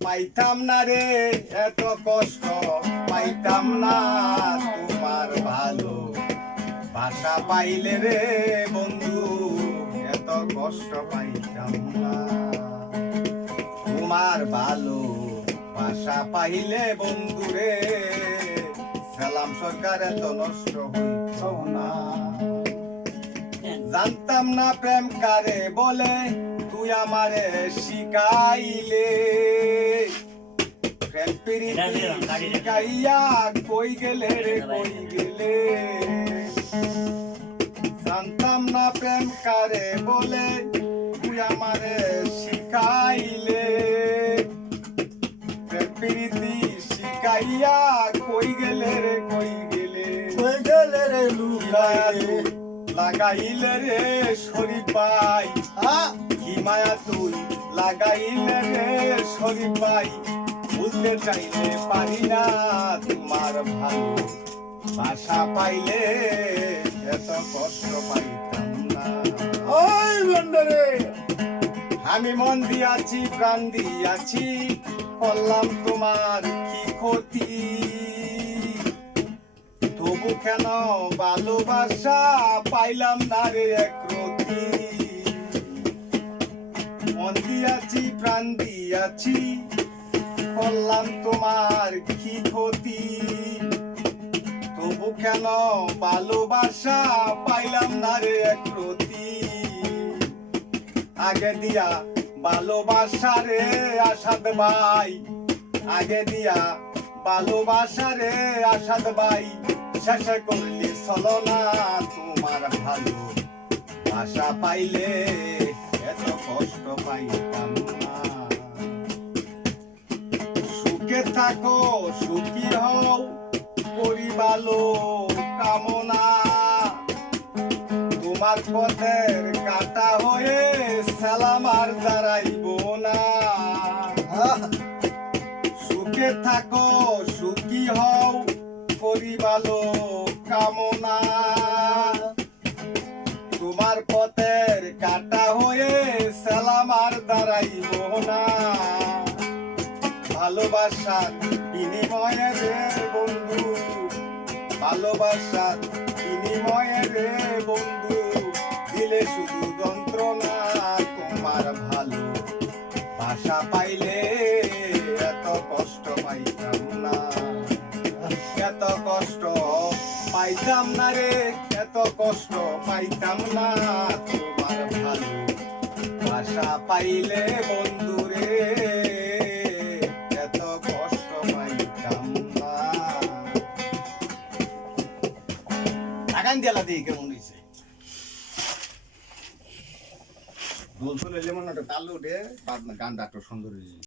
পাইতাম না রে এত কষ্ট, পাইতাম না তোমার ভালো ভাষা পাইলে রে বন্ধু, এত কষ্ট পাইতাম না তোমার ভালো ভাষা পাইলে বন্ধু রে, সালাম সরকার এত নষ্ট হইত না। জানতাম না প্রেম কারে বলে, তুই আমারে শিখাইলে, প্রেম প্রীতি শিখাইয়া কই গেলে রে কই গেলে। জানতাম না প্রেম কারে বলে, তুই আমারে শিখাইলে, প্রেম প্রীতি শিখাইয়া কই গেলে রে কই গেলে। কই গেলে রে লুকাইলে, লাগাইলে রে শরীফ ভাই, কি মায়া তুই লাগাইলে রে শরীফ ভাই, বুঝতে চাইলে পারি না তোমার ভালো ভাষা পাইলে এত কষ্ট পাইতাম না। ওই বন্ধুরে আমি মন দিয়াছি প্রাণ দিয়াছি, করলাম তোমার কি ক্ষতি, তবু কেন ভালোবাসা পাইলাম না রে একরতি। মন দিয়াছি প্রাণ দিয়াছি, করলাম তোমার কি ক্ষতি, তবু কেন ভালোবাসা পাইলাম না রে একরতি। আগে দিয়া ভালোবাসা রে আসাদ ভাই, আগে দিয়া ভালোবাসা রে আসাদ ভাই, শেষে করলি চলো না তোমার ভালো ভাষা পাইলে এত কষ্ট পাইতাম না। সুখে থাকো সুখী হও করি ভালো কামনা, তোমার পথের কাটা হয়ে সালাম আর দাঁড়াইব না। সুখে থাকো সুখী হও করি ভালো কামনা, তোমার পথের কাটা হয়ে সালাম আর দাঁড়াইব না। ভালোবাসার বিনিময়ে রে বন্ধু, ভালোবাসার বিনিময়ে রে বন্ধু, দিলে শুধু যন্ত্রণা তোমার ভালো ভাষা পাইলে এত কষ্ট পাইতাম না। এত কষ্ট পাইতাম না রে, এত কষ্ট পাইতাম না তোমার ভালো ভাষা পাইলে বন্ধু রে, এত কষ্ট পাইতাম না। আগান দিয়ালা দিয়ে কেমন হয়েছে দোল চলে যেমন একটা তাল উঠে গানটা একটু সুন্দর হয়েছে।